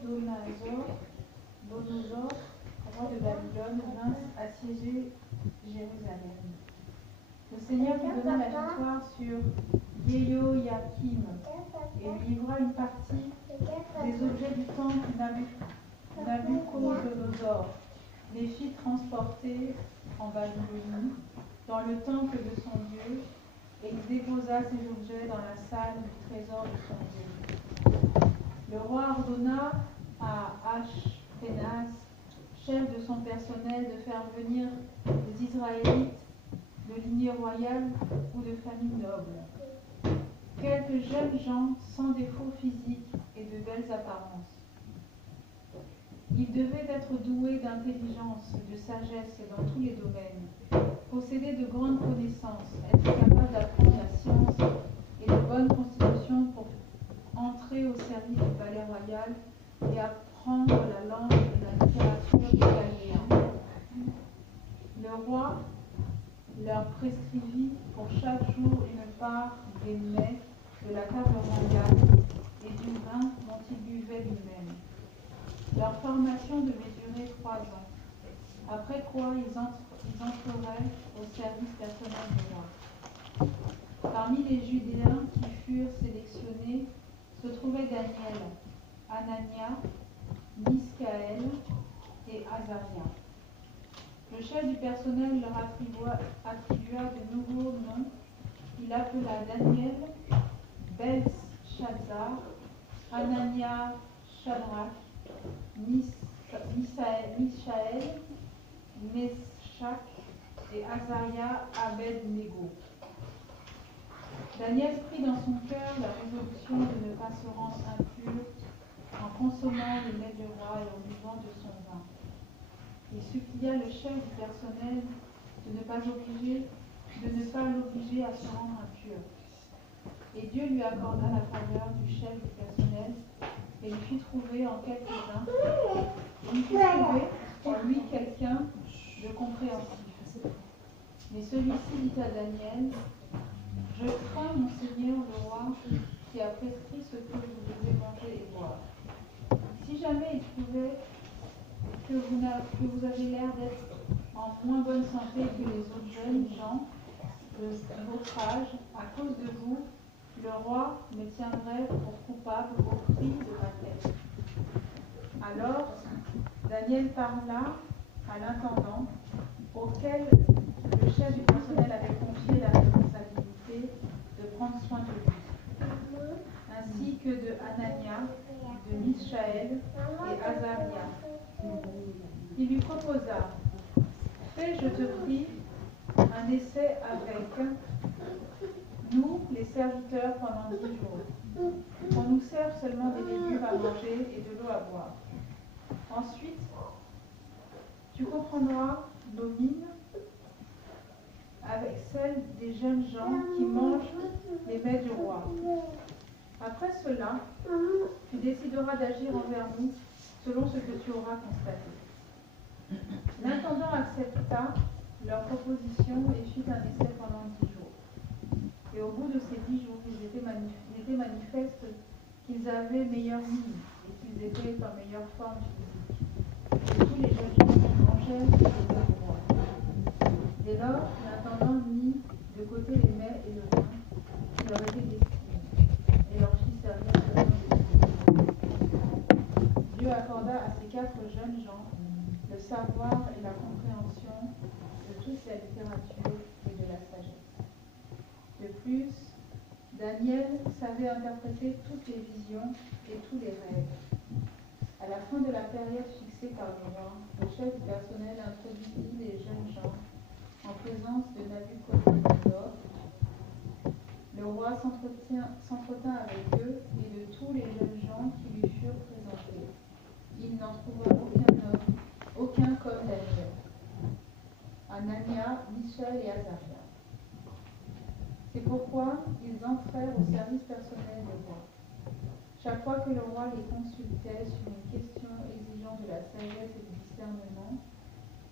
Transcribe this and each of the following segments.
Nabuchodonosor, roi de Babylone, vint assiéger Jérusalem. Le Seigneur lui donna la victoire sur Jéhoïakim et lui livra une partie des objets du temple Nabuchodonosor, les fit transporter en Babylonie, dans le temple de son Dieu, et il déposa ces objets dans la salle du trésor de son Dieu. Le roi ordonna à Ashpenaz, chef de son personnel, de faire venir des Israélites de lignée royale ou de famille noble, quelques jeunes gens sans défaut physique et de belles apparences. Ils devaient être doués d'intelligence et de sagesse dans tous les domaines, posséder de grandes connaissances, être capables d'apprendre la science et de bonnes constitutions pour entrer au service du palais royal et apprendre la langue et la littérature des Chaldéens. Le roi leur prescrivit pour chaque jour une part des mets de la table royale et du vin dont ils buvaient lui-même. Leur formation devait durer 3 ans, après quoi ils entreraient au service personnel du roi. Parmi les Judéens qui furent sélectionnés se trouvaient Daniel, Anania, Misaël et Azaria. Le chef du personnel leur attribua de nouveaux noms. Il appela Daniel Belshazar, Anania Shadrach, Misaël Meshach et Azaria Abed-Nego. Daniel prit dans son cœur la résolution de ne pas se rendre impur en consommant les mets du roi et en buvant de son vin. Il supplia le chef du personnel de ne pas l'obliger à se rendre impur. Et Dieu lui accorda la faveur du chef du personnel et lui fit trouver en lui quelqu'un de compréhensif. Mais celui-ci dit à Daniel: je crains mon Seigneur le roi qui a prescrit ce que vous devez manger et boire. Si jamais il trouvait que vous avez l'air d'être en moins bonne santé que les autres jeunes gens de votre âge, à cause de vous, le roi me tiendrait pour coupable au prix de ma tête. Alors, Daniel parla à l'intendant, auquel le chef du personnel avait confié la responsabilité de prendre soin de lui, ainsi que de Anania, de Misaël et Azaria. Il lui proposa: fais, je te prie, un essai avec nous, les serviteurs, pendant 10 jours. On nous sert seulement des légumes à manger et de l'eau à boire. Ensuite, tu comprendras nos mines avec celles des jeunes gens qui mangent les mets du roi. Après cela, tu décideras d'agir envers nous selon ce que tu auras constaté. L'intendant accepta leur proposition et fit un essai pendant 10 jours. Et au bout de ces 10 jours, il était manifeste qu'ils avaient meilleure mine et qu'ils étaient en meilleure forme physique. Et tous les jeunes gens qui mangeaient les mets du roi. Dès lors, l'intendant mit de côté les mets et le vin qui leur étaient destinés, et leur fit servir selon les dispositions. Dieu accorda à ces 4 jeunes gens le savoir et la compréhension de toute la littérature et de la sagesse. De plus, Daniel savait interpréter toutes les visions et tous les rêves. À la fin de la période fixée par le roi, le chef du personnel introduisit les jeunes gens en présence de Nabuchodonosor. Le roi s'entretint avec eux et de tous les jeunes gens qui lui furent présentés. Il n'en trouva aucun comme Daniel, Anania, Misaël et Azaria. C'est pourquoi ils entrèrent au service personnel du roi. Chaque fois que le roi les consultait sur une question exigeant de la sagesse et du discernement,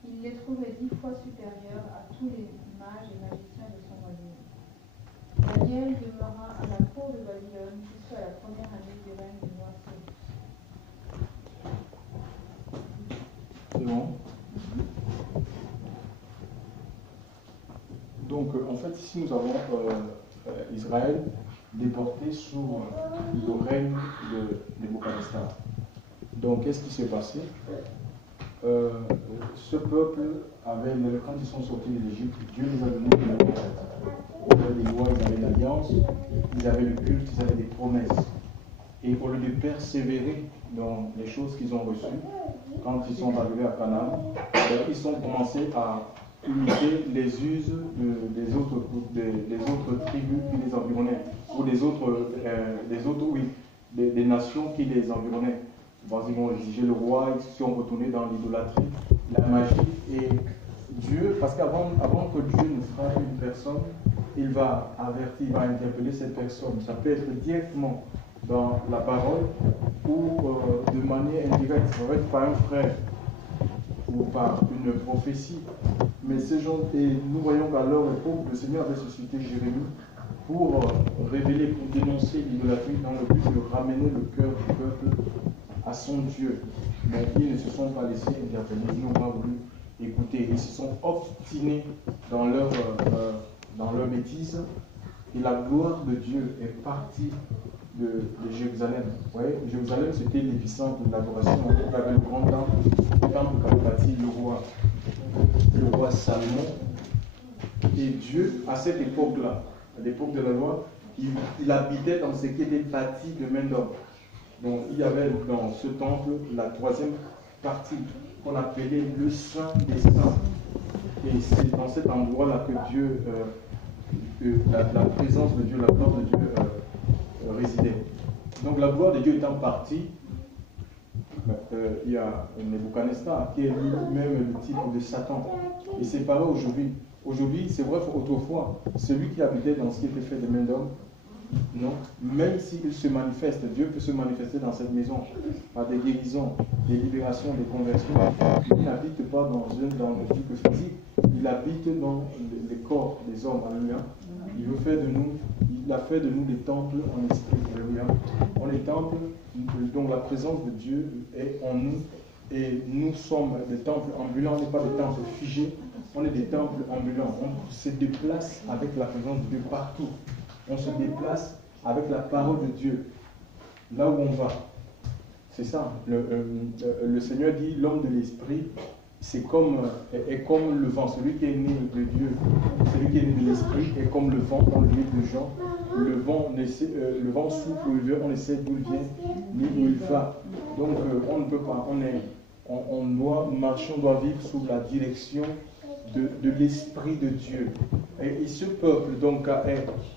il les trouvait 10 fois supérieurs à tous les mages et magiciens de son royaume. Daniel demeura à la cour de Babylone jusqu'à la première année du règne du roi Cyrus. ici nous avons Israël déporté sous le règne de Nebuchadnezzar. Donc qu'est-ce qui s'est passé? Ce peuple avait, quand ils sont sortis de l'Égypte, Dieu les a donné des lois. Ils avaient des lois, ils avaient l'alliance, ils avaient le culte, ils avaient des promesses. Et au lieu de persévérer dans les choses qu'ils ont reçues, quand ils sont arrivés à Canaan, ils ont commencé à imiter les uses des autres tribus qui les environnaient, ou des nations qui les environnaient. Ils vont exiger le roi, ils se sont retournés dans l'idolâtrie, la magie. Et Dieu, parce qu'avant que Dieu ne frappe une personne, il va avertir, il va interpeller cette personne. Ça peut être directement dans la parole ou de manière indirecte, ça va être par un frère ou par une prophétie. Mais ces gens, et nous voyons qu'à leur époque, le Seigneur avait suscité Jérémie pour révéler, pour dénoncer l'idolâtrie dans le but de ramener le cœur du peuple à son Dieu. Mais ils ne se sont pas laissés intervenir, ils n'ont pas voulu écouter, ils se sont obstinés dans leur bêtise, et la gloire de Dieu est partie de Jérusalem. Vous voyez, Jérusalem c'était l'épicentre de l'adoration. Il y avait le grand temple, le temple qu'avait bâti le roi Salomon. Et Dieu, à cette époque-là, à l'époque de la loi, il habitait dans ce qui était bâti de main d'homme. Donc il y avait dans ce temple la troisième partie qu'on appelait le Saint des Saints. Et c'est dans cet endroit-là que Dieu, la présence de Dieu, la gloire de Dieu résidait. Donc la gloire de Dieu étant partie, il y a Nebuchadnezzar qui est lui-même le type de Satan. Et c'est pareil aujourd'hui. Aujourd'hui, c'est vrai, autrefois, celui qui habitait dans ce qui était fait de main d'homme, non, même s'il se manifeste, Dieu peut se manifester dans cette maison par des guérisons, des libérations, des conversions. Il n'habite pas dans le type physique, il habite dans les corps des hommes. Alléluia. Il a fait de nous des temples en esprit. Alléluia. On est temples, donc la présence de Dieu est en nous et nous sommes des temples ambulants, on n'est pas des temples figés, on est des temples ambulants. On se déplace avec la présence de Dieu partout. On se déplace avec la parole de Dieu, là où on va. C'est ça. Le Seigneur dit, l'homme de l'esprit, est comme le vent. Celui qui est né de Dieu, celui qui est né de l'esprit est comme le vent dans le livre de Jean. Le vent souffle où il veut, on ne sait d'où il vient, ni où il va. Donc on ne peut pas, on doit marcher, on doit vivre sous la direction de l'Esprit de Dieu. Et ce peuple, donc,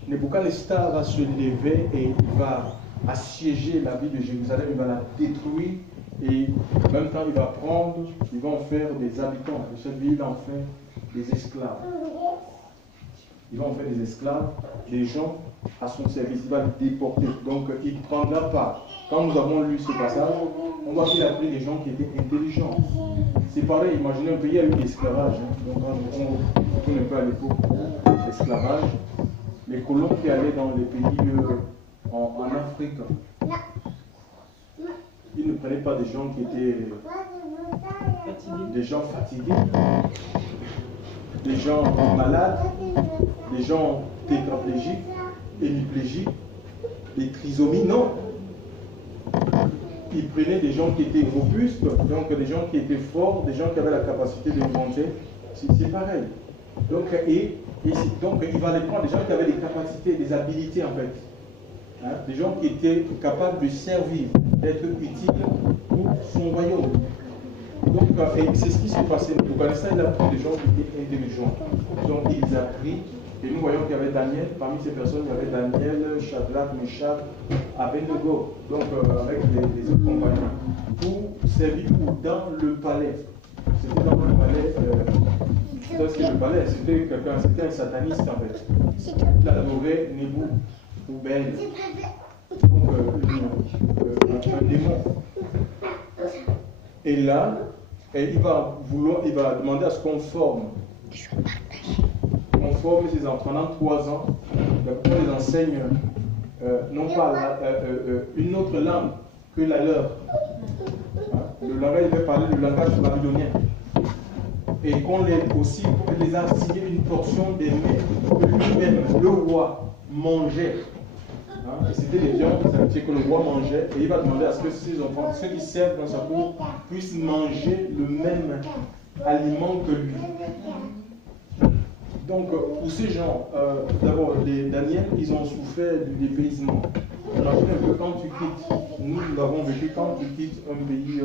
Nebuchadnezzar va se lever et il va assiéger la ville de Jérusalem, il va la détruire et en même temps il va en faire des habitants de cette ville, il va en faire des esclaves. Il va en faire des esclaves, des gens à son service, il va les déporter. Donc il ne prendra pas. Quand nous avons lu ce passage, on voit qu'il a pris des gens qui étaient intelligents. C'est pareil, imaginez un pays, il y a eu l'esclavage. Donc on retourne un peu à l'époque de l'esclavage. Les colons qui allaient dans les pays en Afrique, ils ne prenaient pas des gens qui étaient des gens fatigués, des gens malades, des gens tétraplégiques, hémiplégiques, des trisomies, non. Ils prenaient des gens qui étaient robustes, donc des gens qui étaient forts, des gens qui avaient la capacité de monter. C'est pareil. Donc il va les prendre, des gens qui avaient des capacités, des habilités en fait. Hein, des gens qui étaient capables de servir, d'être utiles pour son royaume. Donc c'est ce qui s'est passé. Vous connaissez, il a pris des gens qui étaient intelligents. Donc il les a pris. Et nous voyons qu'il y avait Daniel, parmi ces personnes, il y avait Daniel, Shadrach, Meshach, Abednego, donc avec les autres compagnons, pour servir dans le palais. C'était dans le palais, c'était le palais, c'était un sataniste en fait. Il adorait Nebou, ou Bel, donc un démon. Et là, il va demander à ce qu'on forme ses enfants pendant 3 ans, on les enseigne non pas une autre langue que la leur. Le langage, il va parler du langage babylonien. et qu'on les a assigné une portion des mets que lui-même, le roi, mangeait. Hein, et c'était des viandes que le roi mangeait, et il va demander à ce que ses enfants, ceux qui servent dans sa cour, puissent manger le même aliment que lui. Donc, pour ces gens, d'abord, les Daniel, ils ont souffert du dépaysement. Imagine un peu quand tu quittes, nous l'avons vécu, quand tu quittes un pays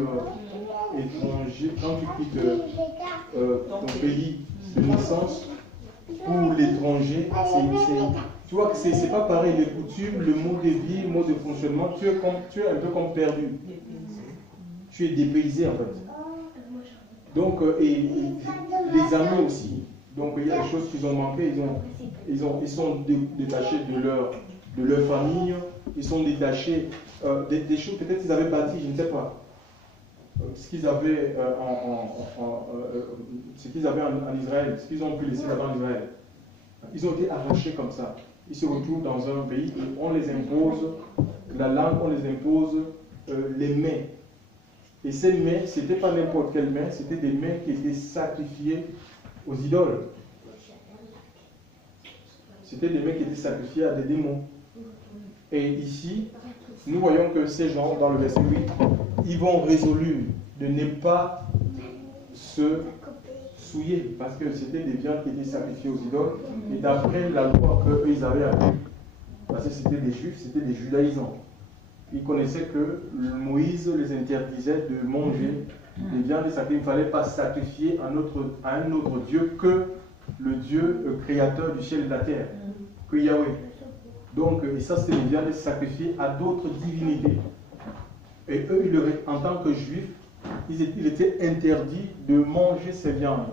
étranger, quand tu quittes ton pays de naissance, pour l'étranger, tu vois que c'est pas pareil, les coutumes, le mode de vie, le mode de fonctionnement, tu es un peu comme perdu. Tu es dépaysé en fait. Donc, et les amis aussi. Donc il y a des choses qu'ils ont manquées, ils sont détachés de leur famille, ils sont détachés des choses, peut-être qu'ils avaient bâti, je ne sais pas, ce qu'ils avaient en Israël, ce qu'ils ont pu laisser là-bas en Israël. Ils ont été arrachés comme ça. Ils se retrouvent dans un pays où on les impose la langue, on les impose les mets. Et ces mets, ce n'était pas n'importe quelles mets, c'était des mets qui étaient sacrifiés aux idoles. C'était des mets qui étaient sacrifiés à des démons. Et ici, nous voyons que ces gens, dans le verset 8, ils vont résolus de ne pas se souiller, parce que c'était des viandes qui étaient sacrifiées aux idoles, et d'après la loi qu'ils avaient appris, parce que c'était des juifs, c'était des judaïsants. Ils connaissaient que Moïse les interdisait de manger des viandes sacrifiées. Il ne fallait pas sacrifier à un autre Dieu que le Dieu créateur du ciel et de la terre, que Yahweh. Donc, et ça, c'était les viandes sacrifiées à d'autres divinités. Et eux, en tant que juifs, il était interdit de manger ces viandes.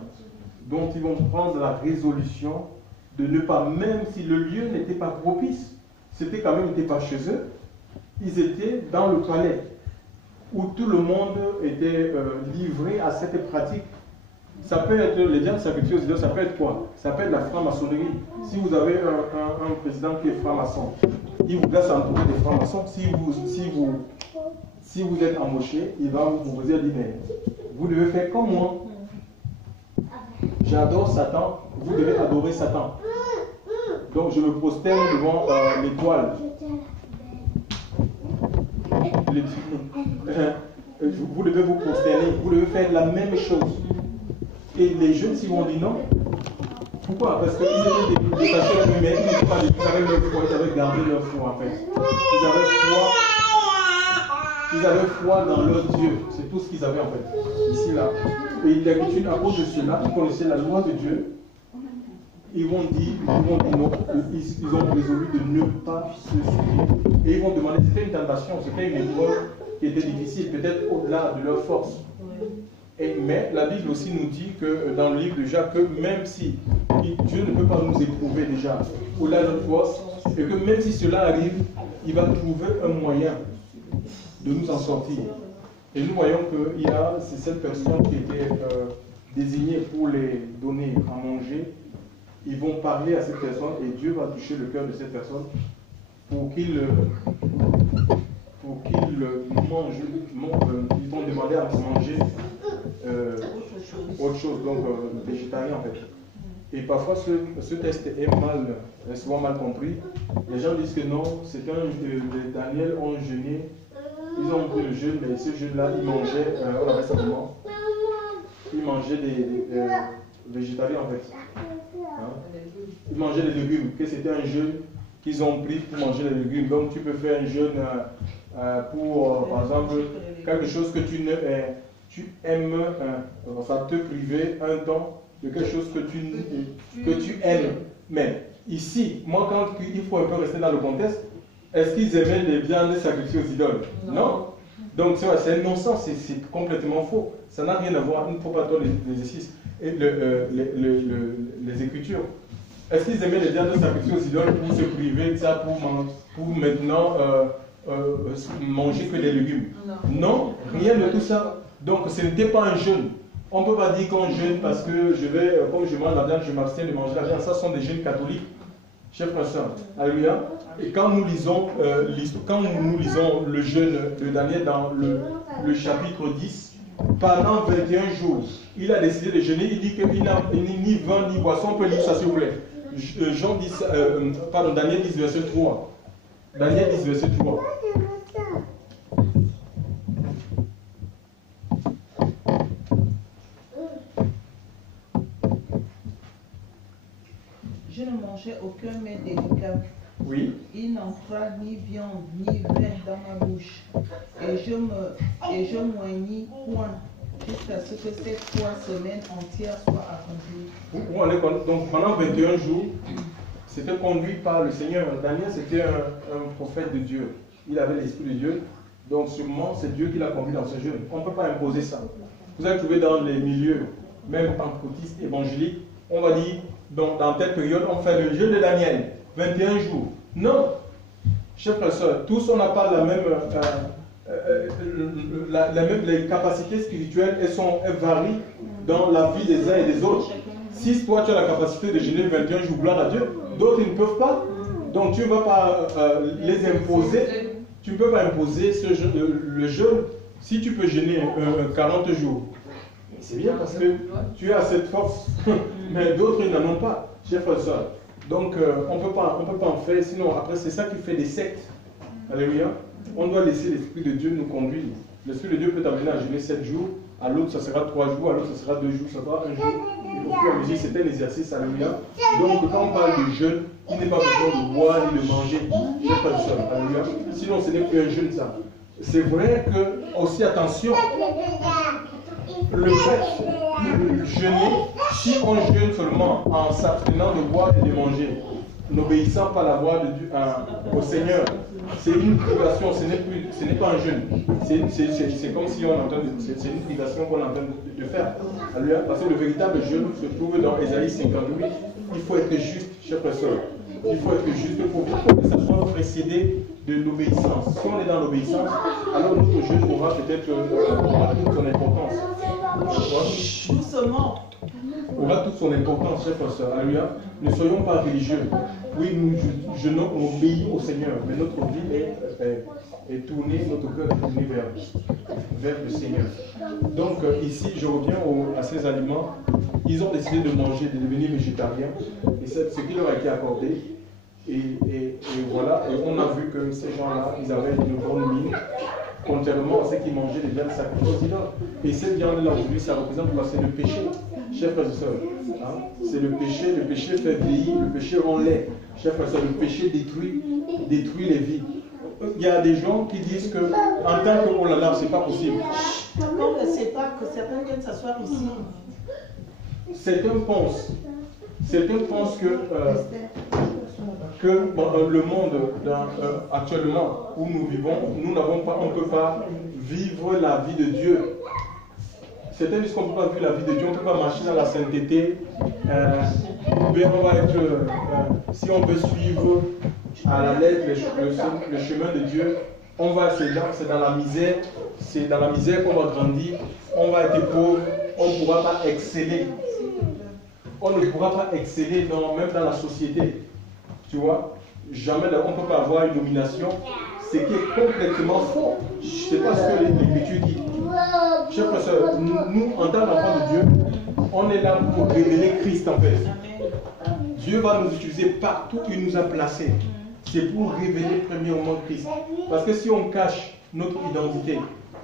Donc, ils vont prendre la résolution de ne pas, même si le lieu n'était pas propice, c'était quand même, n'était pas chez eux, ils étaient dans le palais, où tout le monde était livré à cette pratique. Ça peut être, les viandes sacrifiées aux idoles, ça peut être quoi? Ça peut être la franc-maçonnerie. Si vous avez un président qui est franc-maçon, il vous laisse entourer des francs-maçons. Si vous êtes embauché, il va vous dire, mais vous devez faire comme moi. J'adore Satan, vous devez adorer Satan. Donc je me prosterne devant l'étoile. Vous devez vous prosterner, vous devez faire la même chose. Et les jeunes, s'ils vont dire non, pourquoi? Parce qu'ils étaient détachés eux-mêmes, ils avaient leur foi, ils avaient gardé leur foi en fait. Ils avaient foi dans leur Dieu, c'est tout ce qu'ils avaient en fait, ici là. Et l'habitude, à cause de cela, ils connaissaient la loi de Dieu. Ils vont dire non, ils ont résolu de ne pas se souiller. Et ils vont demander, c'était une tentation, c'était une épreuve qui était difficile, peut-être au-delà de leur force. Mais la Bible aussi nous dit que dans le livre de Jacques, que même si Dieu ne peut pas nous éprouver déjà au-delà de notre force, et que même si cela arrive, il va trouver un moyen de nous en sortir. Et nous voyons que c'est cette personne qui était désignée pour les donner à manger. Ils vont parler à cette personne et Dieu va toucher le cœur de cette personne pour qu'il mange. Ils vont demander à manger autre chose, donc végétarien en fait. Et parfois ce texte est souvent mal compris. Les gens disent que non, c'est Daniel ont jeûné, ils ont pris le jeûne, mais ce jeûne-là, ils mangeaient, on appelle ça comment? Ils mangeaient des végétariens en fait. Hein? Ils mangeaient des légumes, que c'était un jeûne qu'ils ont pris pour manger les légumes. Donc tu peux faire un jeûne pour, par exemple, quelque chose que tu aimes, enfin te priver un temps de quelque chose que tu aimes. Mais ici, moi quand il faut un peu rester dans le contexte, est-ce qu'ils aimaient les viandes sacrifiées aux idoles? Non. Donc c'est un non-sens, c'est complètement faux. Ça n'a rien à voir, il ne faut pas trop les exercices et les écritures. Est-ce qu'ils aimaient les viandes sacrifiées aux idoles pour se priver de ça, pour maintenant manger que des légumes? Non, rien de tout ça. Donc ce n'était pas un jeûne. On ne peut pas dire qu'on jeûne parce que comme je mange la viande, je m'abstiens de manger la viande. Ça sont des jeûnes catholiques. Chers frères et sœurs, alléluia. Et quand nous lisons le jeûne de Daniel dans le chapitre 10, pendant 21 jours, il a décidé de jeûner. Il dit qu'il n'a ni vin ni boisson. On peut lire ça s'il vous plaît. Daniel 10, verset 3. Daniel 10, verset 3. Je ne mangeais aucun mets délicat. Oui. Il n'entra ni viande ni vin dans ma bouche. Et je m'oignis point jusqu'à ce que cette 3 semaines entières soient accomplies. Donc pendant 21 jours, c'était conduit par le Seigneur. Daniel, c'était un prophète de Dieu. Il avait l'esprit de Dieu. Donc sûrement, c'est Dieu qui l'a conduit dans ce jeûne. On ne peut pas imposer ça. Vous allez trouver dans les milieux, même pentecôtistes, évangéliques, on va dire, dans telle période, on fait le jeûne de Daniel, 21 jours. Non, chers frères et sœurs, tous on n'a pas les capacités spirituelles, elles varient dans la vie des uns et des autres. Si toi tu as la capacité de jeûner 21 jours, gloire à Dieu, d'autres ils ne peuvent pas. Donc tu ne vas pas les imposer. Tu ne peux pas imposer le jeûne. Si tu peux jeûner 40 jours, c'est bien parce que tu as cette force. Mais d'autres ils n'en ont pas, chers frères et sœurs. Donc on ne peut pas en faire, sinon après c'est ça qui fait des sectes. Alléluia. On doit laisser l'Esprit de Dieu nous conduire. L'Esprit de Dieu peut t'amener à jeûner 7 jours, à l'autre ça sera 3 jours, à l'autre ça sera 2 jours, ça sera 1 jour. Au fur et à mesure, c'est un exercice, alléluia. Donc quand on parle de jeûne, il n'est pas besoin de boire ni de manger, chers frères et sœurs, alléluia. Sinon ce n'est plus un jeûne ça. C'est vrai que, aussi attention, le fait de jeûner, si on jeûne seulement en s'abstenant de boire et de manger, n'obéissant pas à la voix de Dieu, au Seigneur, c'est une privation, ce n'est pas un jeûne. C'est comme si on entend, c'est une privation qu'on est en train de faire. Alléluia. Parce que le véritable jeûne se trouve dans Ésaïe 58. Il faut être juste, chers frères et sœurs. Il faut être juste pour que ça soit précédé de l'obéissance. Si on est dans l'obéissance, alors notre jeûne aura peut-être toute son importance. Doucement. Aura toute son importance, chers frères et sœurs. Alléluia. Ne soyons pas religieux. Oui, nous jeûnons, on obéit au Seigneur, mais notre vie est tournée, notre cœur est tourné vers le Seigneur. Donc ici, je reviens à ces aliments. Ils ont décidé de manger, de devenir végétariens, et c'est ce qui leur a été accordé. Et voilà, et on a vu que ces gens-là, ils avaient une bonne mine, contrairement à ceux qui mangeaient des viandes sacrifiées aux idoles. Et cette viande-là, aujourd'hui, ça représente quoi? C'est le péché, chers frères et sœurs. Hein? C'est le péché fait vieillir, le péché rend laid. Chers frères et sœurs, le péché détruit les vies. Il y a des gens qui disent que, en tant que, oh là là, c'est pas possible. On ne sait pas que certains viennent s'asseoir ici. Certains pensent que le monde actuellement où nous vivons, on ne peut pas vivre la vie de Dieu. Certains disent qu'on ne peut pas vivre la vie de Dieu, on ne peut pas marcher dans la sainteté. Bien on va être, si on veut suivre à la lettre le chemin de Dieu, on va, c'est dans la misère qu'on va grandir, on va être pauvre, on ne pourra pas exceller. On ne pourra pas exceller même dans la société. Tu vois, jamais on ne peut pas avoir une domination, ce qui est complètement faux. Ce n'est pas ce que l'Écriture dit. Chers frères et sœurs, nous, en tant qu'enfants de Dieu, on est là pour révéler Christ en fait. Dieu va nous utiliser partout où il nous a placés. C'est pour révéler premièrement Christ. Parce que si on cache notre identité,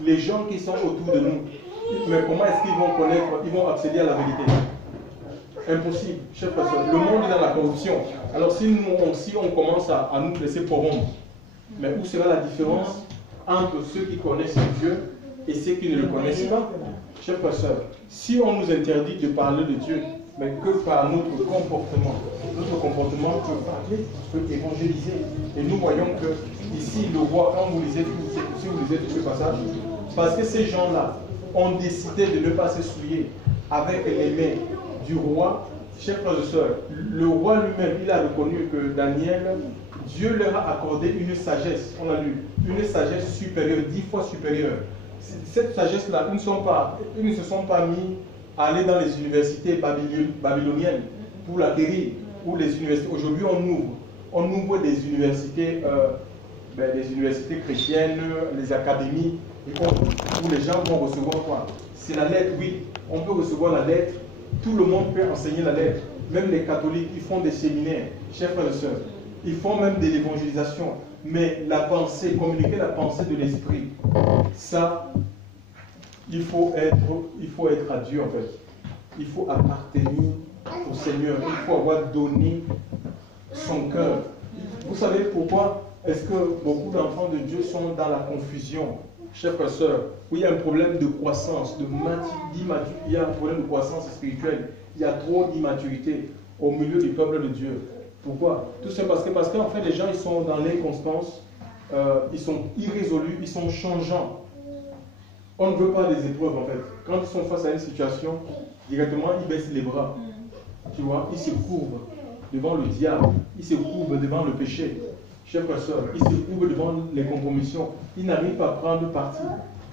les gens qui sont autour de nous, mais comment est-ce qu'ils vont connaître, ils vont accéder à la vérité? Impossible, chers frères et sœurs. Le monde est dans la corruption. Alors si on commence à nous laisser corrompre, mais où sera la différence entre ceux qui connaissent Dieu et ceux qui ne le connaissent pas? Chers frères et sœurs, si on nous interdit de parler de Dieu, mais que par notre comportement peut parler, peut évangéliser. Et nous voyons que ici, le roi, quand vous lisez tout ce passage, parce que ces gens-là ont décidé de ne pas se souiller avec les mains du roi, chers frères et sœurs, le roi lui-même, il a reconnu que Daniel, Dieu leur a accordé une sagesse, on a lu, une sagesse supérieure, 10 fois supérieure. Cette sagesse-là, ils ne se sont pas mis à aller dans les universités babyloniennes pour l'acquérir, ou les universités. Aujourd'hui, on ouvre des universités chrétiennes, les académies, où les gens vont recevoir quoi? c'est la lettre, oui. On peut recevoir la lettre. Tout le monde peut enseigner la lettre. Même les catholiques, ils font des séminaires, chers frères et sœurs. Ils font même de l'évangélisation. Mais la pensée, communiquer la pensée de l'esprit, ça, il faut être à Dieu en fait. Il faut appartenir au Seigneur. Il faut avoir donné son cœur. Vous savez pourquoi est-ce que beaucoup d'enfants de Dieu sont dans la confusion, chers frères et sœurs, où il y a un problème de croissance, il y a un problème de croissance spirituelle, il y a trop d'immaturité au milieu du peuple de Dieu. Pourquoi? Tout ça parce qu'en fait les gens ils sont dans l'inconstance, ils sont irrésolus, ils sont changeants. On ne veut pas des épreuves en fait. Quand ils sont face à une situation, directement ils baissent les bras. Tu vois, ils se courbent devant le diable, ils se courbent devant le péché. Chers frères et sœurs, ils se courbent devant les compromissions. Ils n'arrivent pas à prendre parti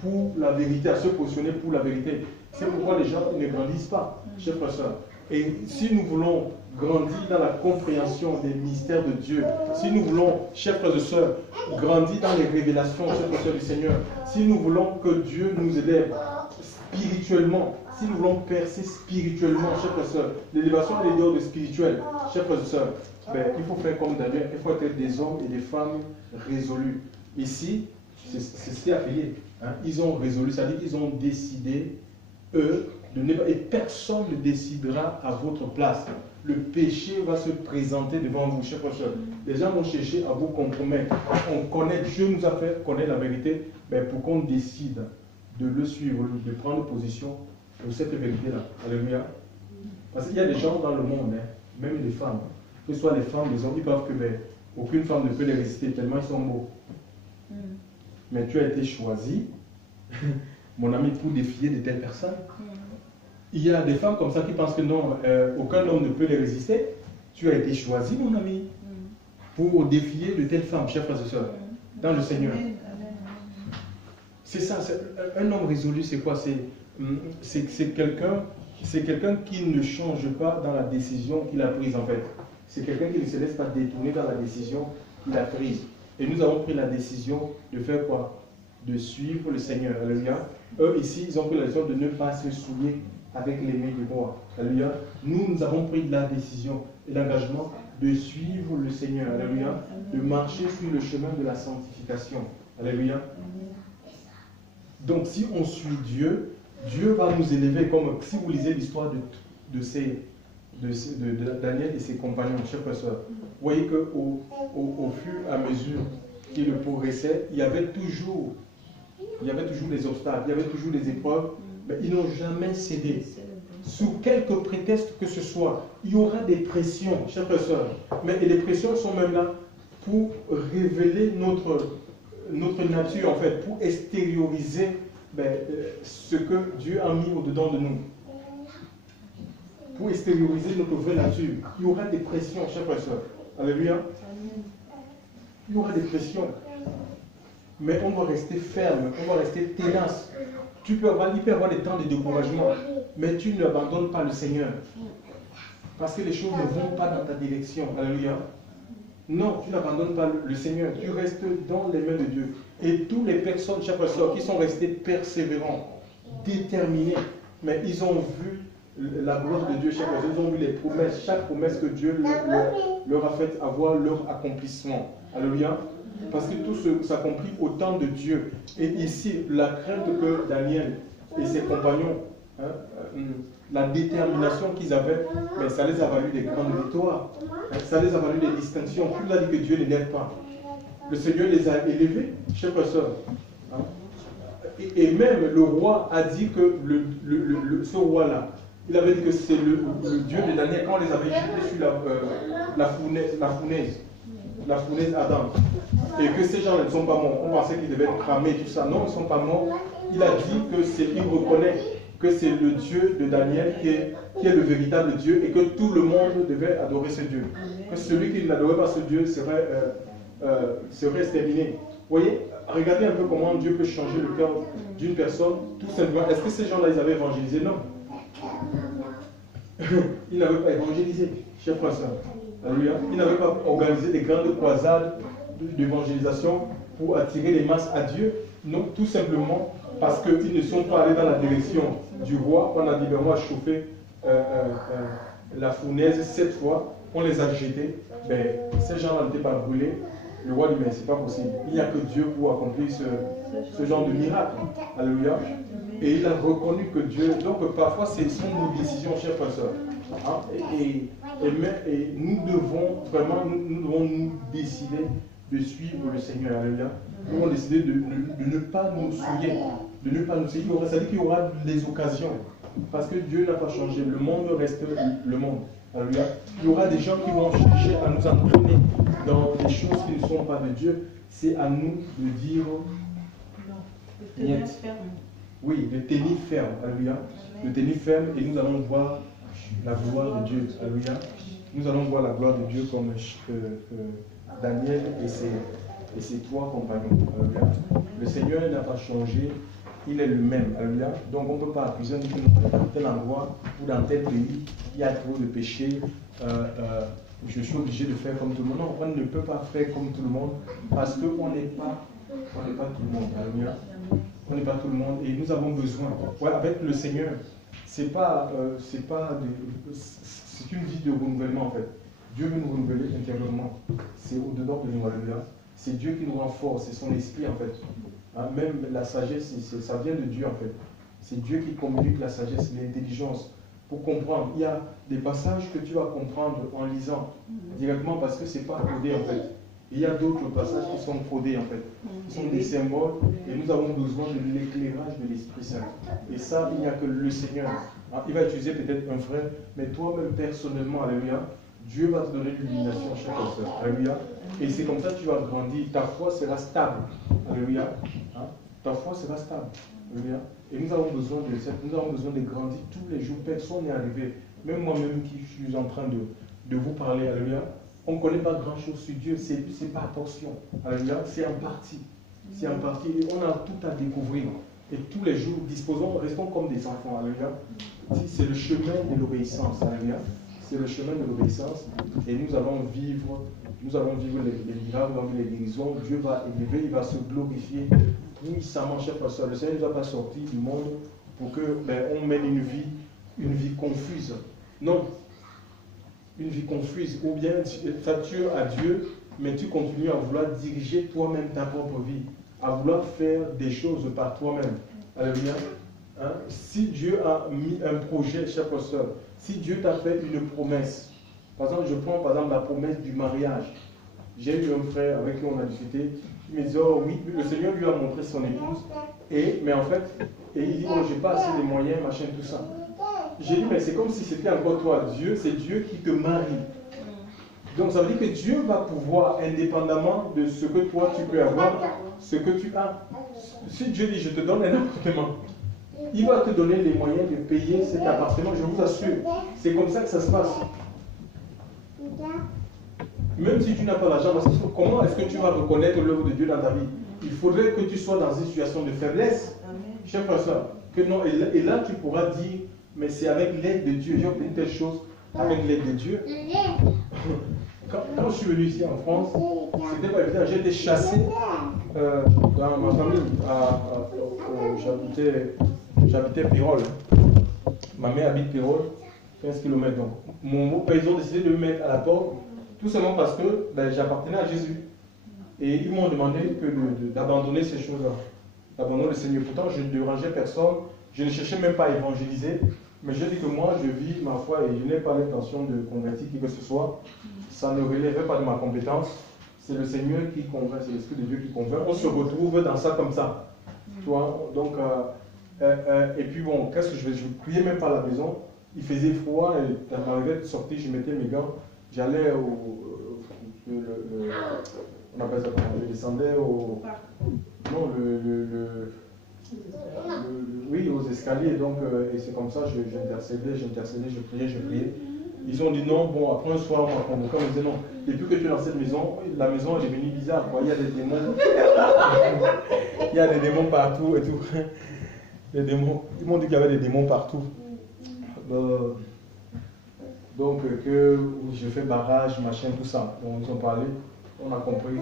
pour la vérité, à se positionner pour la vérité. C'est pourquoi les gens ne grandissent pas, chers frères et sœurs. Et si nous voulons grandir dans la compréhension des mystères de Dieu, si nous voulons, chers frères et sœurs, grandir dans les révélations, chers frères et sœurs du Seigneur, si nous voulons que Dieu nous élève spirituellement, si nous voulons percer spirituellement, chers frères et sœurs, l'élévation est l'idée de spirituel, chers frères et sœurs, ben, il faut faire comme Daniel, il faut être des hommes et des femmes résolus. Ici, c'est ce qui a fait. Hein? Ils ont résolu, c'est-à-dire qu'ils ont décidé, eux, et personne ne décidera à votre place. Le péché va se présenter devant vous, chers frères et sœurs. Les gens vont chercher à vous compromettre. On connaît, Dieu nous a fait connaître la vérité, mais pour qu'on décide de le suivre, de prendre position pour cette vérité-là. Alléluia. Parce qu'il y a des gens dans le monde, hein, même les femmes, que ce soit les femmes, les hommes, ils pensent que aucune femme ne peut les résister tellement ils sont beaux. Mais tu as été choisi, mon ami, pour défier de telles personnes. Il y a des femmes comme ça qui pensent que non, aucun homme ne peut les résister. Tu as été choisi, mon ami, pour défier de telles femmes, chers frères et sœurs, dans le Seigneur. C'est ça, un homme résolu, c'est quoi? C'est quelqu'un qui ne change pas dans la décision qu'il a prise en fait. C'est quelqu'un qui ne se laisse pas détourner dans la décision qu'il a prise. Et nous avons pris la décision de faire quoi? De suivre le Seigneur. Alléluia. Eux ici, ils ont pris la décision de ne pas se souiller avec l'aimé du roi. Alléluia. Nous avons pris la décision et l'engagement de suivre le Seigneur. Alléluia. De marcher sur le chemin de la sanctification. Alléluia. Donc si on suit Dieu, Dieu va nous élever. Comme si vous lisez l'histoire de Daniel et ses compagnons, chers frères et sœurs, vous voyez qu'au fur et à mesure qu'il progressait, il y avait toujours des obstacles, il y avait toujours des épreuves, mais ils n'ont jamais cédé. Sous quelque prétexte que ce soit, il y aura des pressions, chers frères et sœurs, mais les pressions sont même là pour révéler notre nature, en fait, pour extérioriser ce que Dieu a mis au-dedans de nous. Pour extérioriser notre vraie nature. Il y aura des pressions, chers frères et sœurs. Alléluia. Il y aura des pressions. Mais on doit rester ferme, on doit rester tenace. Il peut y avoir des temps de découragement, mais tu n'abandonnes pas le Seigneur. Parce que les choses ne vont pas dans ta direction. Alléluia. Non, tu n'abandonnes pas le Seigneur. Tu restes dans les mains de Dieu. Et toutes les personnes, chers frères et sœurs, qui sont restés persévérants, déterminés, mais ils ont vu la gloire de Dieu, ils ont vu les promesses, chaque promesse que Dieu leur a fait avoir leur accomplissement. Alléluia. Parce que tout s'accomplit au temps de Dieu. Et ici, la crainte que Daniel et ses compagnons, la détermination qu'ils avaient, mais ça les a valu des grandes victoires. Ça les a valu des distinctions. Plus a dit que Dieu ne lève pas. Le Seigneur les a élevés, chers frères et sœurs. Et même le roi a dit que ce roi-là, il avait dit que c'est le Dieu de Daniel quand on les avait jetés sur la fournaise Adam. Et que ces gens ne sont pas morts. On pensait qu'ils devaient être cramés, tout ça. Non, ils ne sont pas morts. Il a dit qu'il reconnaît que c'est le Dieu de Daniel qui est le véritable Dieu et que tout le monde devait adorer ce Dieu. Que celui qui n'adorait pas ce Dieu serait exterminé. Vous voyez, regardez un peu comment Dieu peut changer le cœur d'une personne, tout simplement. Est-ce que ces gens-là, ils avaient évangélisé? Non. Ils n'avaient pas évangélisé, chers frères et sœurs. Alléluia. Ils n'avaient pas organisé des grandes croisades d'évangélisation pour attirer les masses à Dieu. Non, tout simplement parce qu'ils ne sont pas allés dans la direction du roi. On a dit, ben, on va chauffer la fournaise 7 fois, on les a jetés. Ben, ces gens-là n'étaient pas brûlés. Le roi dit, mais c'est pas possible. Il n'y a que Dieu pour accomplir ce genre de miracle. Alléluia. Et il a reconnu que Dieu... Donc parfois, ce sont nos décisions, chers frères et sœurs. Hein? Et nous devons vraiment nous décider de suivre le Seigneur. Alléluia. Nous devons décider de ne pas nous souiller. De ne pas nous souiller. Ça veut dire qu'il y aura des occasions. Parce que Dieu n'a pas changé. Le monde reste le monde. Alléluia. Il y aura des gens qui vont chercher à nous entraîner dans des choses qui ne sont pas de Dieu. C'est à nous de dire non. Oui, de tenir ferme. Alléluia. De tenir ferme et nous allons voir la gloire de Dieu. Alléluia. Nous allons voir la gloire de Dieu comme Daniel et ses 3 compagnons. Alléluia. Le Seigneur n'a pas changé. Il est le même. Alléluia. Donc on ne peut pas accuser dans tel endroit ou dans tel pays, il y a trop de péchés. Je suis obligé de faire comme tout le monde. Non, on ne peut pas faire comme tout le monde parce qu'on n'est pas tout le monde. Alléluia. On n'est pas tout le monde et nous avons besoin. Ouais, avec le Seigneur, c'est une vie de renouvellement en fait. Dieu veut nous renouveler intérieurement. C'est au-dedans de nous. Alléluia. C'est Dieu qui nous renforce, c'est son esprit en fait. Hein, même la sagesse, ça vient de Dieu en fait. C'est Dieu qui communique la sagesse, l'intelligence pour comprendre. Il y a des passages que tu vas comprendre en lisant directement parce que ce n'est pas codé en fait. Et il y a d'autres passages qui sont codés en fait. Qui sont des symboles et nous avons besoin de l'éclairage de l'Esprit Saint. Et ça, il n'y a que le Seigneur. Hein, il va utiliser peut-être un frère, mais toi-même personnellement, alléluia, Dieu va te donner l'illumination chaque soeur. Alléluia. Et c'est comme ça que tu vas grandir. Ta foi sera stable. Alléluia. Hein? Ta foi sera stable. Alléluia. Et nous avons besoin de grandir tous les jours. Personne n'est arrivé. Même moi-même qui suis en train de vous parler. Alléluia. On ne connaît pas grand-chose sur Dieu. C'est par portion. Alléluia. C'est en partie. C'est en partie. Et on a tout à découvrir. Et tous les jours, restons comme des enfants. Alléluia. C'est le chemin de l'obéissance. Alléluia. C'est le chemin de l'obéissance et nous allons vivre les miracles, les guérisons. Dieu va élever, il va se glorifier puissamment, chers frères. Le Seigneur ne va pas sortir du monde pour que on mène une vie confuse. Non, une vie confuse. Ou bien tu factures à Dieu, mais tu continues à vouloir diriger toi-même ta propre vie, à vouloir faire des choses par toi-même. Alléluia. Hein? Si Dieu a mis un projet, chers frères, si Dieu t'a fait une promesse, par exemple, je prends par exemple la promesse du mariage. J'ai eu un frère avec qui on a discuté, il me dit, oh oui, le Seigneur lui a montré son épouse, mais en fait, et il dit, oh, j'ai pas assez de moyens, machin, tout ça. J'ai dit, mais c'est comme si c'était encore toi, Dieu, c'est Dieu qui te marie. Donc ça veut dire que Dieu va pouvoir, indépendamment de ce que toi tu peux avoir, ce que tu as. Si Dieu dit, je te donne un appartement, il va te donner les moyens de payer cet appartement, je vous assure. C'est comme ça que ça se passe. Même si tu n'as pas l'argent, comment est-ce que tu vas reconnaître l'œuvre de Dieu dans ta vie? Il faudrait que tu sois dans une situation de faiblesse. Chers frères et sœurs, que non, et là tu pourras dire, mais c'est avec l'aide de Dieu. J'ai obtenu telle chose avec l'aide de Dieu. Quand je suis venu ici en France, c'était pas évident. J'ai été chassé dans ma famille. J'habitais Pérol. Ma mère habite Pérol, 15 km. Donc, mon père, ils ont décidé de me mettre à la porte, tout simplement parce que j'appartenais à Jésus. Et ils m'ont demandé d'abandonner ces choses-là, d'abandonner le Seigneur. Pourtant, je ne dérangeais personne, je ne cherchais même pas à évangéliser. Mais je dis que moi, je vis ma foi et je n'ai pas l'intention de convertir qui que ce soit. Ça ne relèverait pas de ma compétence. C'est le Seigneur qui convainc, c'est l'Esprit de Dieu qui convainc. On se retrouve dans ça comme ça. Tu vois? Donc, et puis bon, qu'est-ce que je vais? Je ne priais même pas à la maison. Il faisait froid et quand j'arrivais de sortir, je mettais mes gants. J'allais on appelle ça comment? Je descendais au... Non, oui, aux escaliers. Donc, et c'est comme ça, j'intercédais, je priais. Ils ont dit non, bon, après un soir, on m'a convoqué, on me disait non, depuis que tu es dans cette maison, la maison est devenue bizarre, quoi. Il y a des démons. Il y a des démons partout et tout. Les démons. Ils m'ont dit qu'il y avait des démons partout. Donc, que je fais barrage, machin, tout ça. Donc, ils ont parlé. on a compris.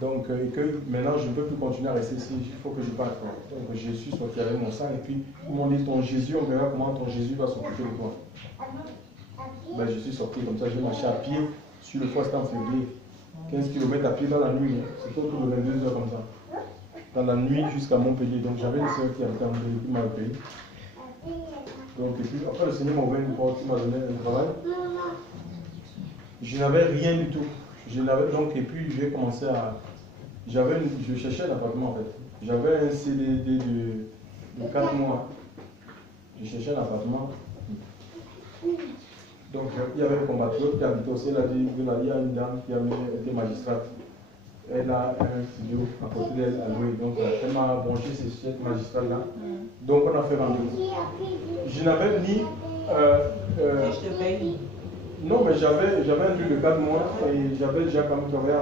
Donc, et que maintenant, je ne peux plus continuer à rester ici, il faut que je parte. Donc, je suis sorti avec mon sac, et puis, ils m'ont dit, ton Jésus, on verra comment ton Jésus va s'occuper de toi. Ben, je suis sorti comme ça, j'ai marché à pied sur le foie, c'était en février. 15 km à pied dans la nuit, c'était autour de 22 heures comme ça. Dans la nuit jusqu'à Montpellier. Donc, j'avais une soeur qui habitait à Montpellier, qui m'a payé. Donc, et puis, après, le Seigneur m'a ouvert une porte, il m'a donné un travail. Je n'avais rien du tout. Donc, et puis, j'ai commencé à. Je cherchais un appartement en fait. J'avais un CDD de 4 mois. Je cherchais un appartement. Donc, il y avait un compatriote qui habitait aussi. Il a dit il y a une dame qui avait été magistrate. Elle a un studio à côté d'elle à louer. Donc, elle m'a branché cette magistrate-là. Donc, on a fait rendez-vous. Je n'avais ni. Je te paye. Non, mais j'avais un truc de 4 mois et j'avais déjà quand même travaillé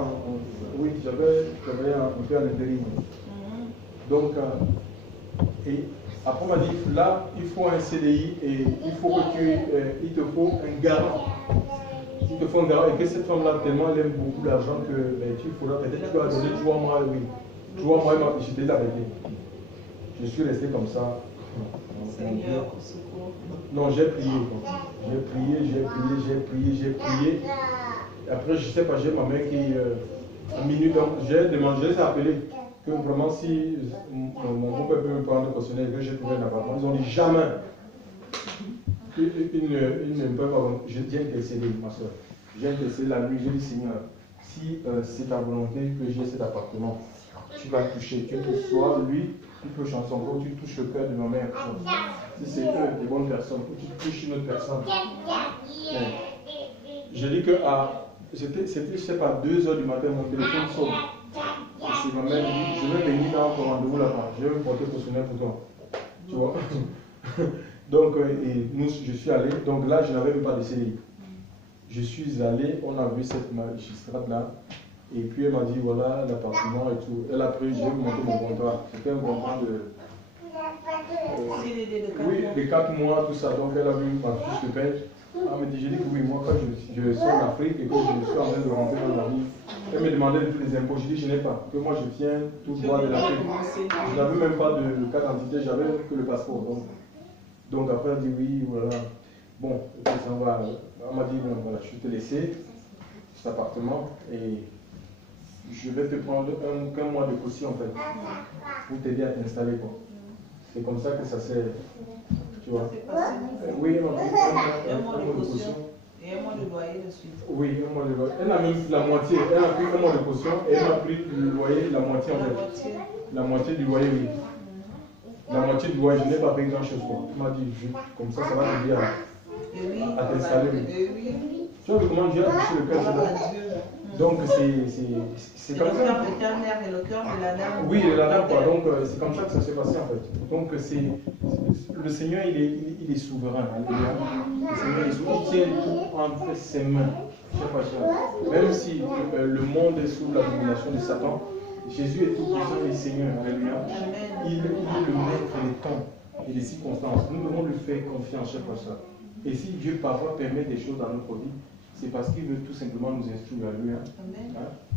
oui, j'avais travaillé un peu en intérim. Donc, et après on m'a dit, là, il faut un CDI et il faut que il te faut un garant. Il te faut un garant et que cette femme-là, tellement elle aime beaucoup l'argent que il faudra peut-être tu vas donner 3 mois, oui. 3 mois, j'étais arrêté. Je suis resté comme ça. Seigneur, au secours. Non, j'ai prié. J'ai prié. Après, je sais pas, j'ai ma mère qui, à minuit, donc j'ai demandé, je les ai appelés, que vraiment si mon groupe peut me prendre le cautionnaire, que j'ai trouvé un appartement, ils ont dit jamais. Ils ne peuvent pas. Je viens intercéder, ma soeur. J'ai intercédé la nuit, j'ai dit Seigneur, si c'est ta volonté que j'ai cet appartement, tu vas toucher, que ce soit lui, il peut changer son corps, tu touches le cœur de ma mère. Si c'est eux, des bonnes personnes, ou tu touches une autre personne. Je dis que c'était, je sais pas, 2h du matin, mon téléphone sonne. C'est ma mère dit, je vais venir dans ton rendez-vous là-bas, je vais me porter cautionnaire pour toi. Tu vois. Donc, je suis allé, donc là, je n'avais même pas de CDI. Je suis allé, on a vu cette magistrate-là, et puis elle m'a dit, voilà l'appartement et tout. Elle a pris, j'ai monté mon contrat. C'était un contrat de... oui, les 4 mois, tout ça. Donc elle a vu ma fiche de paie. Elle m'a dit, j'ai dit que oui, moi quand je sors d'Afrique et que je suis en train de rentrer dans la vie, elle me demandait tous les impôts. J'ai dit, je n'ai pas, que moi je viens tout droit de l'Afrique. Je n'avais même pas de carte d'identité, j'avais que le passeport. Donc après elle a dit oui, voilà. Bon, ça va. Elle m'a dit, bon, voilà, je vais te laisser cet appartement et je vais te prendre qu'un mois de caution en fait, pour t'aider à t'installer quoi. C'est comme ça que ça s'est, tu vois. Oui, un mois de caution et un mois de loyer de suite. Oui, un mois de loyer. Elle a même pris la moitié, elle a pris un mois de caution et elle a pris le loyer, la moitié en fait. La moitié du loyer, oui. La moitié du loyer, je n'ai pas payé grand chose quoi. Elle m'a dit, comme ça va t'aider à t'installer. Tu vois comment Dieu a touché le cœur de l'homme. Donc c'est comme ça. Le cœur de ta mère et le cœur de la dame. Oui, la dame quoi. Donc c'est comme ça que ça s'est passé en fait. Donc le Seigneur il est souverain. Alléluia. Le Seigneur est souverain. Il tient tout entre ses mains. Même si le monde est sous la domination de Satan, Jésus est tout puissant et Seigneur. Alléluia. Il est le maître des temps et des circonstances. Nous devons lui faire confiance, cher pasteur. Et si Dieu parfois permet des choses dans notre vie, c'est parce qu'il veut tout simplement nous instruire à lui. Hein?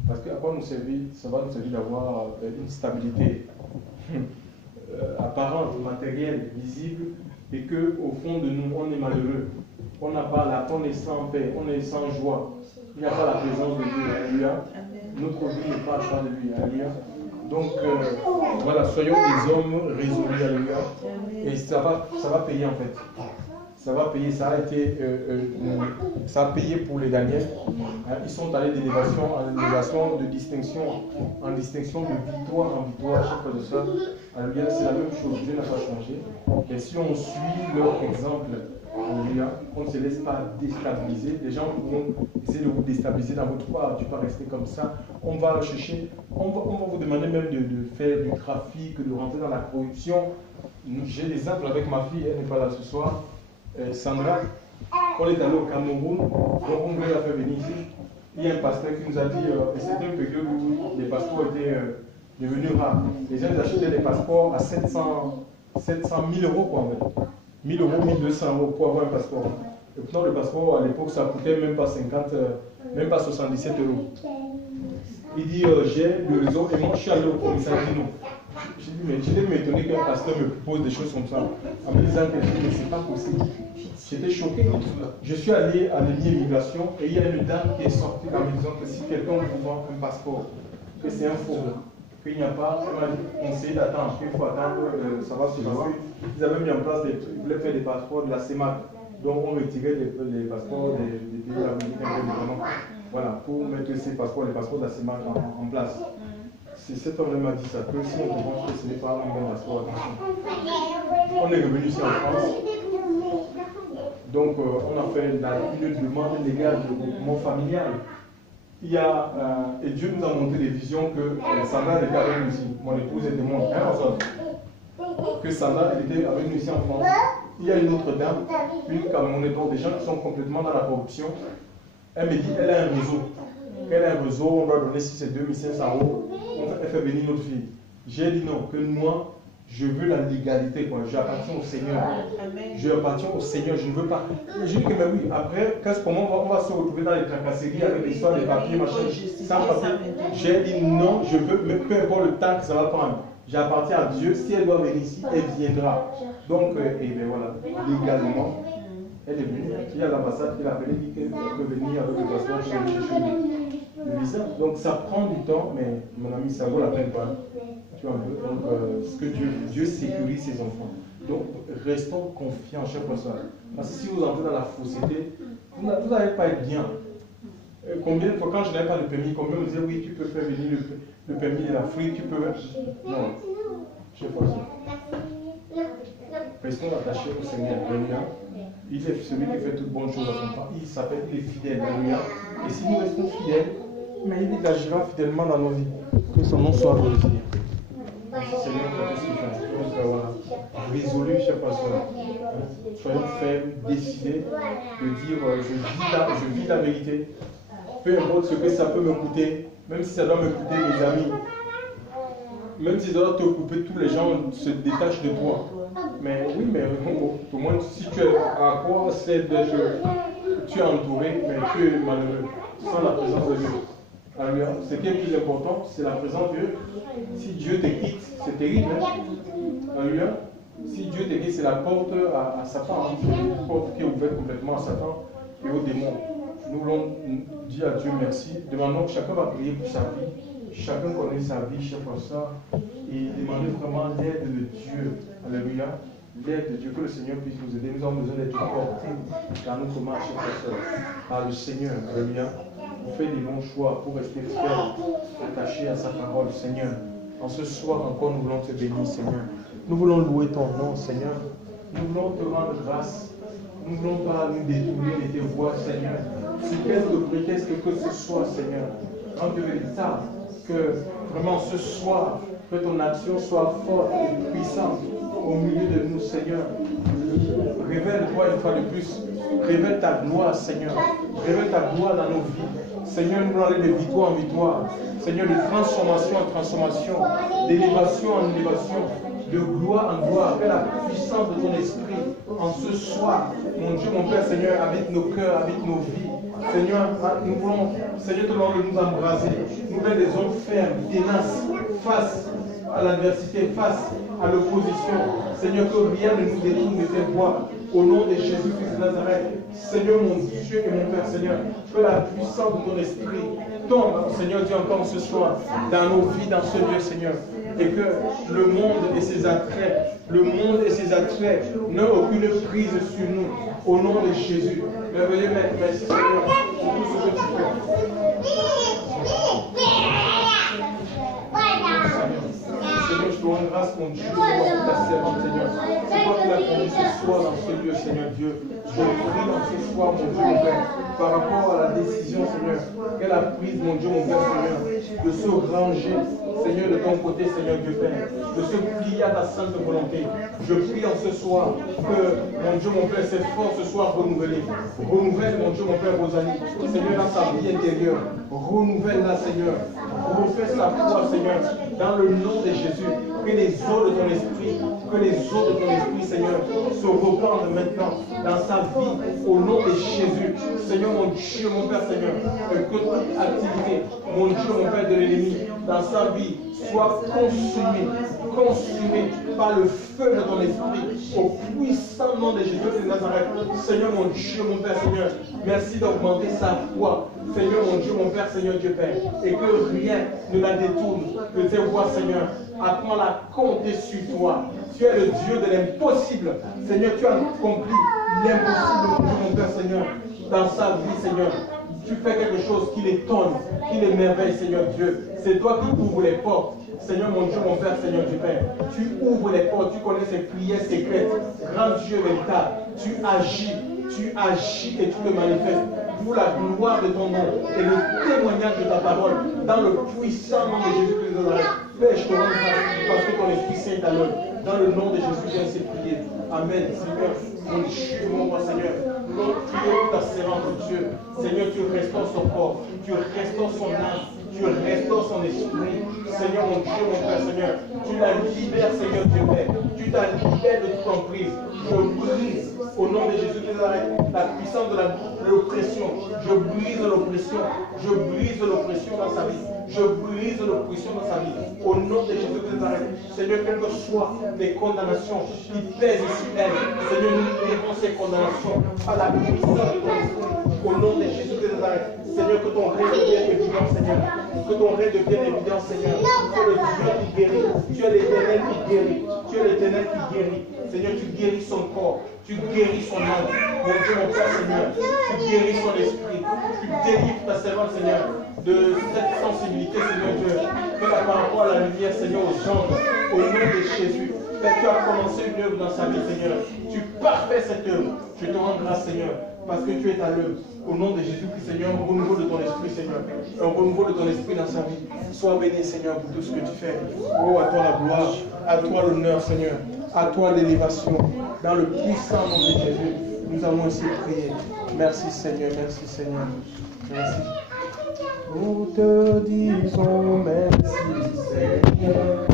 Parce qu'à quoi nous servir, ça va nous servir d'avoir une stabilité apparente, matérielle, visible, et qu'au fond de nous, on est malheureux. On n'a pas on est sans paix, on est sans joie. Il n'y a pas la présence de Dieu. Alléluia. Notre vie n'est pas à part de lui. Alléluia. Donc, voilà, soyons des hommes résolus. Alléluia. Et ça va payer en fait. Ça va payer, ça a payé pour les Daniel. Ils sont allés d'élévation en élévation, de distinction en distinction, de victoire en victoire, chaque fois de ça. Alléluia, c'est la même chose, Dieu n'a pas changé. Et si on suit leur exemple, alléluia, on ne se laisse pas déstabiliser. Les gens vont essayer de vous déstabiliser dans votre part, tu ne peux pas rester comme ça. On va chercher, on va vous demander même de faire du trafic, de rentrer dans la corruption. J'ai l'exemple avec ma fille, elle n'est pas là ce soir. Sandra, on est allé au Cameroun, donc on voulait la faire venir ici. Il y a un pasteur qui nous a dit, et c'était une période où les passeports étaient devenus rares. Les gens achetaient des passeports à 700 000 euros, quoi, en fait. 1000 euros, 1200 euros pour avoir un passeport. Pourtant, le passeport, à l'époque, ça coûtait même pas 77 euros. Il dit, j'ai le réseau, et moi, je suis allé au commissariat, il dit non. J'ai dit, mais je vais m'étonner qu'un pasteur me propose des choses comme ça. En me disant que mais c'est pas possible. J'étais choqué. Je suis allé à l'immigration et il y a une dame qui est sortie en me disant que si quelqu'un vous vend un passeport, que c'est un faux, qu'il n'y a pas, elle m'a conseillé d'attendre, qu'il faut attendre, ça va se passer. Ils avaient mis en place ils voulaient faire des passeports de la CEMAC. Donc on retirait les passeports des pays américains, évidemment. Voilà, pour mettre ces passeports, les passeports de la CEMAC en place. C'est cet homme m'a dit ça, que si on te pense que ce n'est pas un bon passeport, attention. On est revenu ici en France. Donc on a fait une demande légale de regroupement familial. Il y a, et Dieu nous a montré des visions que Sandra était avec nous ici. Mon épouse est témoin, que Sandra était avec nous ici en France. Il y a une autre dame, une Camerounaise, des gens qui sont complètement dans la corruption. Elle me dit qu'elle a un réseau. Elle a un réseau, on doit donner si c'est 2500 euros. Elle fait venir notre fille. J'ai dit non, que moi, je veux la légalité. J'appartiens au Seigneur. Je appartiens au Seigneur, je ne veux pas. Je dis que mais oui, après, comment on va se retrouver dans les tracasseries avec l'histoire des papiers, machin, sans papier. J'ai dit non, je veux, mais peu importe le temps que ça va prendre. J'appartiens à Dieu. Si elle doit venir ici, elle viendra. Donc, et bien voilà, légalement, elle est venue. Il y a l'ambassade qui l'a appelé, dit qu'elle peut venir avec le passeport chez le visa. Donc ça prend du temps, mais mon ami, ça vaut la peine pas. Tu vois un peu. Donc, ce que Dieu sécurise ses enfants. Donc, restons confiants chaque fois. Parce que si vous entrez dans la fausseté, vous n'allez pas être bien. Combien de fois, quand je n'avais pas de permis, combien me disaient oui, tu peux faire venir le permis de l'Afrique, tu peux. Non, chaque fois ça. Restons attachés au Seigneur. Il est celui qui fait toutes bonnes choses à son temps. Il est fidèle. Et si nous restons fidèles, mais il agira fidèlement dans nos vies. Que son nom soit glorifié. Seigneur, pour tout ce qu'il fait. Donc voilà, résolu, chers pasteurs. Soyons fermes, décidés de dire je vis la vérité. Peu importe ce que ça peut me coûter, même si ça doit me coûter mes amis, même si ça doit te couper, tous les gens se détachent de toi. Mais oui, mais au moins, si tu es à quoi c'est d'être, tu es entouré, mais tu es malheureux, sans la présence de Dieu. Alléluia. Ce qui est plus important, c'est la présence de Dieu. Si Dieu te quitte, c'est terrible. Hein? Alléluia. Si Dieu te quitte, c'est la porte à Satan. C'est une porte qui est ouverte complètement à Satan et aux démons. Nous voulons dire à Dieu merci. Demandons que chacun va prier pour sa vie. Chacun connaît sa vie, chaque fois ça. Et demander vraiment l'aide de Dieu. Alléluia. L'aide de Dieu, que le Seigneur puisse nous aider. Nous avons besoin d'être portés dans nos marches, par le Seigneur. Alléluia. On fait des bons choix pour rester fidèles, attachés à sa parole, Seigneur. En ce soir encore, nous voulons te bénir, Seigneur. Nous voulons louer ton nom, Seigneur. Nous voulons te rendre grâce. Nous ne voulons pas nous détourner de tes voies, Seigneur. Si quelque prétexte que ce soit, Seigneur, rends-le véritable. Que vraiment ce soir, que ton action soit forte et puissante au milieu de nous, Seigneur. Révèle-toi une fois de plus. Révèle ta gloire, Seigneur. Révèle ta gloire dans nos vies. Seigneur, nous voulons aller de victoire en victoire. Seigneur, de transformation en transformation, d'élévation en élévation, de gloire en gloire. Que la puissance de ton esprit en ce soir, mon Dieu, mon Père, Seigneur, habite nos cœurs, habite nos vies. Seigneur, nous voulons, Seigneur, te demande de nous embraser. Nous voulons des hommes fermes, ténaces, face à l'adversité, face à l'opposition. Seigneur, que rien ne nous détourne de tes voies. Au nom de Jésus-Christ de Nazareth, Seigneur mon Dieu et mon Père, Seigneur, que la puissance de ton esprit tombe, Seigneur Dieu, encore ce soir, dans nos vies, dans ce lieu, Seigneur. Et que le monde et ses attraits, n'aient aucune prise sur nous. Au nom de Jésus. Merveilleux Maître, merci Seigneur, pour tout ce que tu fais. Seigneur, je te rends grâce, mon Dieu, pour ta servante, Seigneur. C'est toi qui l'as conduit ce soir dans ce lieu, Seigneur Dieu. Je prie dans ce soir, mon Dieu, mon Père, par rapport à la décision, Seigneur, qu'elle a prise, mon Dieu, mon Père, Seigneur, de se ranger, Seigneur, de ton côté, Seigneur Dieu Père, de se plier à ta sainte volonté. Je prie en ce soir que, mon Dieu, mon Père, cette force soit renouvelée. Renouvelle, mon Dieu, mon Père, Rosalie, Seigneur, dans sa vie intérieure. Renouvelle-la, Seigneur. refais sa foi, Seigneur, dans le nom de Jésus. Que les eaux de ton esprit, Seigneur, se répandent maintenant dans sa vie, au nom de Jésus. Seigneur, mon Dieu, mon Père, Seigneur, que toute activité, mon Dieu, mon Père de l'ennemi, dans sa vie, soit consumée par le feu de ton esprit, au puissant nom de Jésus de Nazareth. Seigneur, mon Dieu, mon Père, Seigneur, merci d'augmenter sa foi. Seigneur, mon Dieu, mon Père, Seigneur, Dieu Père, et que rien ne la détourne de tes voies, Seigneur. Apprends à compter sur toi. Tu es le Dieu de l'impossible. Seigneur, tu as accompli l'impossible, mon Père, Seigneur, dans sa vie, Seigneur. Tu fais quelque chose qui l'étonne, qui l'émerveille, Seigneur Dieu. C'est toi qui ouvres les portes. Seigneur, mon Dieu, mon Père, Seigneur Dieu Père. Tu ouvres les portes, tu connais ces prières secrètes. Grand Dieu véritable, tu agis et tu te manifestes. Pour la gloire de ton nom et le témoignage de ta parole dans le puissant nom de Jésus-Christ de Nazareth. Père, je te rends grâce parce que ton Esprit Saint est à l'œuvre. Dans le nom de Jésus, j'ai ainsi prié. Amen. Seigneur, mon Dieu, mon roi, Seigneur, nous prions ta servante, Dieu. Seigneur, tu restaures son corps, tu restaures son âme, tu restaures son esprit. Seigneur, mon Dieu, mon Père, Seigneur, tu la libères, Seigneur Dieu Père. Tu la libères de toute emprise. Je brise au nom de Jésus de Nazareth la puissance de l'oppression. Je brise l'oppression. Je brise l'oppression dans sa vie. Je brise l'oppression dans sa vie. Au nom de Jésus de Nazareth. Seigneur, quelles que soient les condamnations qui pèsent sur elle, Seigneur, nous libérons ces condamnations à la puissance de ton esprit. Au nom de Jésus de Nazareth. Seigneur, que ton règne devienne évident, Seigneur. Que ton règne devienne évident, Seigneur. Tu es le Dieu qui guérit. Tu es l'Éternel qui guérit. Tu es l'Éternel qui guérit. Seigneur, tu guéris son corps. Tu guéris son âme. Mon Dieu, mon Père, Seigneur. Tu guéris son esprit. Tu délivres ta servante, Seigneur, de cette sensibilité, Seigneur Dieu. Que par rapport à la lumière, Seigneur, aux anges, au nom de Jésus. Père, tu as commencé une œuvre dans sa vie, Seigneur. Tu parfais cette œuvre. Je te rends grâce, Seigneur, parce que tu es à l'œuvre. Au nom de Jésus-Christ, Seigneur, un renouveau de ton esprit, Seigneur. Un renouveau de ton esprit dans sa vie. Sois béni, Seigneur, pour tout ce que tu fais. Oh, à toi la gloire, à toi l'honneur, Seigneur. À toi l'élévation. Dans le puissant nom de Jésus, nous avons ainsi prié. Merci, Seigneur, merci, Seigneur. Merci. Nous te disons merci, Seigneur.